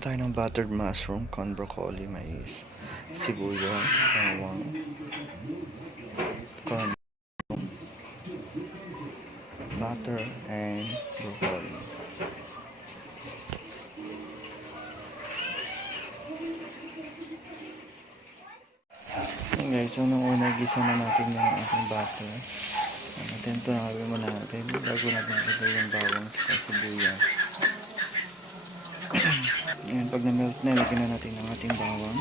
Magluto tayo ng buttered mushroom, corn broccoli, mais, sibuyas, bawang, corn, butter, and broccoli. Ayan guys, so nung una gisa na natin yung ating butter. Ito na gawin mo natin bago natin ilagay yung bawang sa sibuyas. Ayan, pag na-melt na, ilagay na natin ang ating bawang.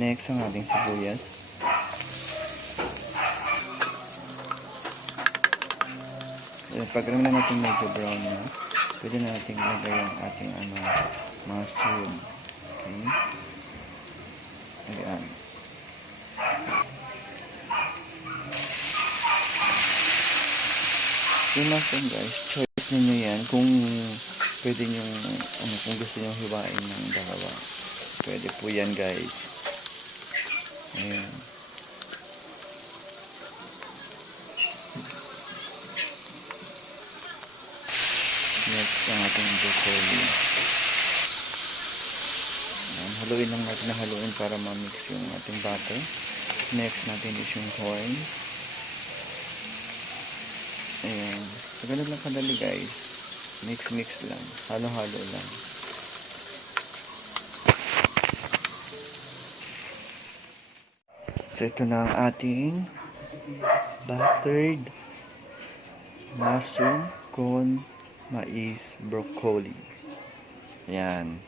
Next, ang ating sibuyas. Ayan, pag na natin medyo brown na, pwede na natin ilagay yung ating mushroom. Okay? Ayan. Yung mushroom guys, choice ninyo yan kung pwede nyo, kung gusto nyo hiwain ng dalawa. Pwede po yan guys. Ayan. Next ang ating broccoli. Ayan, haluin lang natin na haluin para ma-mix yung ating butter. Next natin is yung corn. Ayan. So, ganun lang kadali guys. Mix lang. Halo-halo lang. So, ito na ang ating buttered mushroom, corn, mais, broccoli. Ayan.